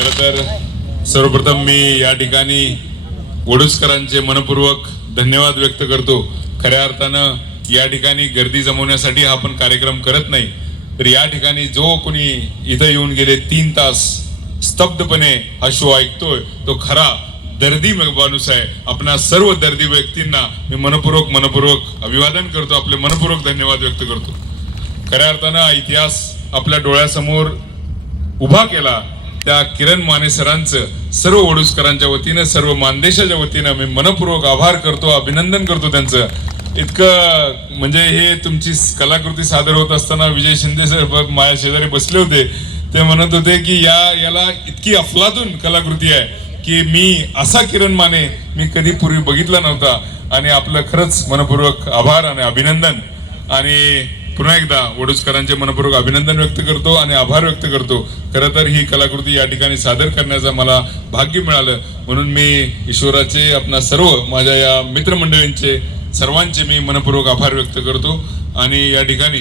खरं तर सर्वप्रथम मी या ठिकाणी वडूजकरांचे मनपूर्वक धन्यवाद व्यक्त करतो. खऱ्या अर्थानं या ठिकाणी गर्दी जमवण्यासाठी हा आपण कार्यक्रम करत नाही, तर या ठिकाणी जो कोणी इथं येऊन गेले 3 तास स्तब्धपणे हा शो ऐकतोय तो खरा दर्दी माणूस आहे. आपणा सर्व दर्दी व्यक्तींना मी मनपूर्वक अभिवादन करतो, आपले मनपूर्वक धन्यवाद व्यक्त करतो. खऱ्या अर्थानं इतिहास आपल्या डोळ्यासमोर उभा केला त्या किरण माने सरांचं सर्व वडूजकरांच्या वतीनं, सर्व मानदेशाच्या वतीनं मी मनपूर्वक आभार करतो, अभिनंदन करतो त्यांचं. इतकं म्हणजे हे तुमची कलाकृती सादर होत असताना विजय शिंदे सर माझ्या शेजारी बसले होते. ते म्हणत होते की याला इतकी अफलातून कलाकृती आहे की मी असा किरण माने मी कधी पूर्वी बघितला नव्हता. आणि आपलं खरंच मनपूर्वक आभार आणि अभिनंदन. आणि पुन्हा एकदा वडूजकरांचे मनपूर्वक अभिनंदन व्यक्त करतो आणि आभार व्यक्त करतो. खरं तर ही कलाकृती या ठिकाणी सादर करण्याचं मला भाग्य मिळालं, म्हणून मी ईश्वराचे आपणा सर्व माझ्या या मित्रमंडळींचे सर्वांचे मी मनपूर्वक आभार व्यक्त करतो. आणि या ठिकाणी